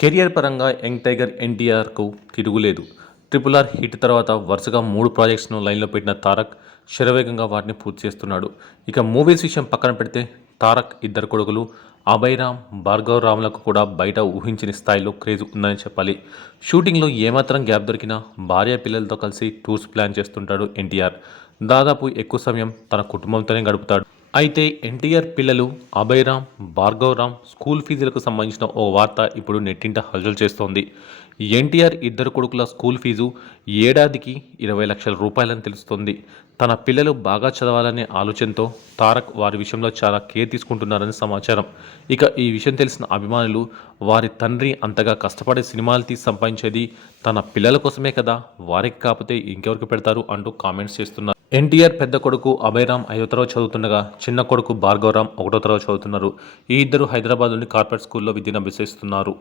Career పరంగా young tiger ఎన్టీఆర్కు తిరుగులేదు. ట్రిపుల్ ఆర్ హిట్ తర్వాత వరుసగా 3 ప్రాజెక్ట్స్ను లైన్లో పెట్టిన తారక్ శరవేగంగా వాటిని పూర్తి చేస్తున్నాడు. ఇక మూవీస్ విషయం పక్కన పెడితే తారక్ ఇద్దరు కొడుకులు అభయ్ రామ్, భార్గవ్ రామ్లకు కూడా బయట ఊహించని స్థాయిలో క్రేజ్ ఉందని చెప్పాలి. షూటింగ్లో ఏమాత్రం గ్యాప్ దొరికినా భార్య పిల్లలతో కలిసి టూర్స్ ప్లాన్ చేస్తుంటాడు ఎన్టీఆర్. దాదాపు ఎక్కువ సమయం తన కుటుంబంతోనే గడుపుతాడు. అయితే ఎన్టీఆర్ పిల్లలు అభయ్ రామ్, భార్గవ్ రామ్ స్కూల్ ఫీజులకు సంబంధించిన ఓ వార్త ఇప్పుడు నెట్టింట హల్చల్ చేస్తోంది. ఎన్టీఆర్ ఇద్దరు కొడుకుల స్కూల్ ఫీజు ఏడాదికి 20 లక్షల రూపాయలని తెలుస్తోంది. తన పిల్లలు బాగా చదవాలనే ఆలోచనతో తారక్ వారి విషయంలో చాలా కేర్ తీసుకుంటున్నారని సమాచారం. ఇక ఈ విషయం తెలిసిన అభిమానులు వారి తండ్రి అంతగా కష్టపడి సినిమాలు తీసి సంపాదించేది తన పిల్లల కోసమే కదా, వారికి కాకపోతే ఇంకెవరికి పెడతారు అంటూ కామెంట్స్ చేస్తున్నారు. ఎన్టీఆర్ పెద్ద కొడుకు అభయ్ రామ్ 5వ తరగతి చదువుతుండగా చిన్న కొడుకు భార్గవ్ రామ్ 1వ తరగతి చదువుతున్నారు. ఈ ఇద్దరు హైదరాబాద్లోని కార్పొరేట్ స్కూల్లో విద్యను అభ్యసిస్తున్నారు.